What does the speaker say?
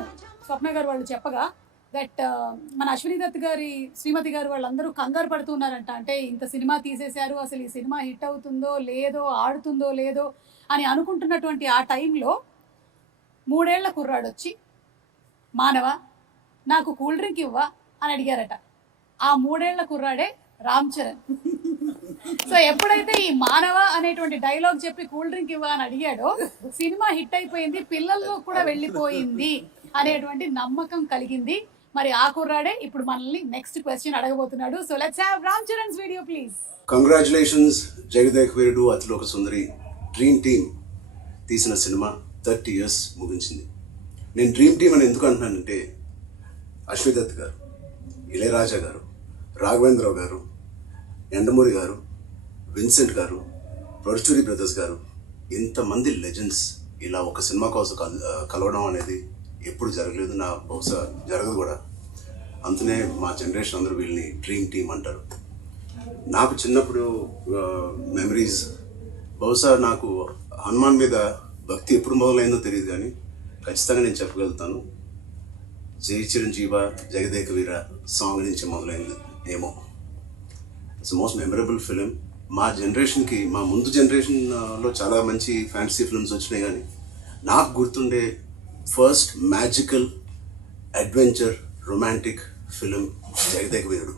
విన్నాను స్వప్న గారు వాళ్ళు చెప్పగా దట్ మన అశ్విని దత్ గారి శ్రీమతి గారు వాళ్ళందరూ కంగారు పడుతున్నారంట. అంటే ఇంత సినిమా తీసేశారు, అసలు ఈ సినిమా హిట్ అవుతుందో లేదో, ఆడుతుందో లేదో అని అనుకుంటున్నటువంటి ఆ టైంలో 3 ఏళ్ల కుర్రాడు వచ్చి, మానవ నాకు కూల్ డ్రింక్ ఇవ్వా అని అడిగారట. ఆ 3 ఏళ్ల కుర్రాడే రామ్ చరణ్. సో ఎప్పుడైతే ఈ మానవ అనేటువంటి డైలాగ్ చెప్పి కూల్ డ్రింక్ ఇవ్వ అని అడిగాడో సినిమా హిట్ అయిపోయింది, పిల్లల్లో కూడా వెళ్ళిపోయింది అనేటువంటి నమ్మకం కలిగింది. మరి ఆ కుర్రాడే ఇప్పుడు మనల్ని నెక్స్ట్ క్వశ్చన్ అడగబోతున్నాడు. So let's have Ram Charan's video please. Congratulations Jagadek Veerudu Athiloka Sundari dream team తీసిన సినిమా 30 years ముగించింది. నేను డ్రీమ్ టీమ్ అని ఎందుకు అంటున్నానంటే అశ్విని దత్ గారు, ఇళయరాజా గారు, రాఘవేంద్రరావు గారు, ఎండమూరి గారు, విన్సెంట్ గారు, పరుచూరి బ్రదర్స్ గారు, ఇంతమంది లెజెండ్స్ ఇలా ఒక సినిమా కోసం కలవడం అనేది ఎప్పుడు జరగలేదు, నా బహుశా జరగదు కూడా. అందుకనే మా జనరేషన్ అందరూ వీళ్ళని డ్రీమ్ టీమ్ అంటారు. నాకు చిన్నప్పుడు మెమరీస్, బహుశా నాకు హనుమాన్ మీద భక్తి ఎప్పుడు మొదలైందో తెలియదు, కానీ ఖచ్చితంగా నేను చెప్పగలుగుతాను జై చిరంజీవ జగదేక వీర సాంగ్ నుంచి మొదలైంది ఏమో. It's most memorable film. మా జనరేషన్కి, మా ముందు జనరేషన్లో చాలా మంచి ఫ్యాంటసీ ఫిల్మ్స్ వచ్చినాయి, కానీ నాకు గుర్తుండే first magical adventure romantic film Jagadeka వీరుడు.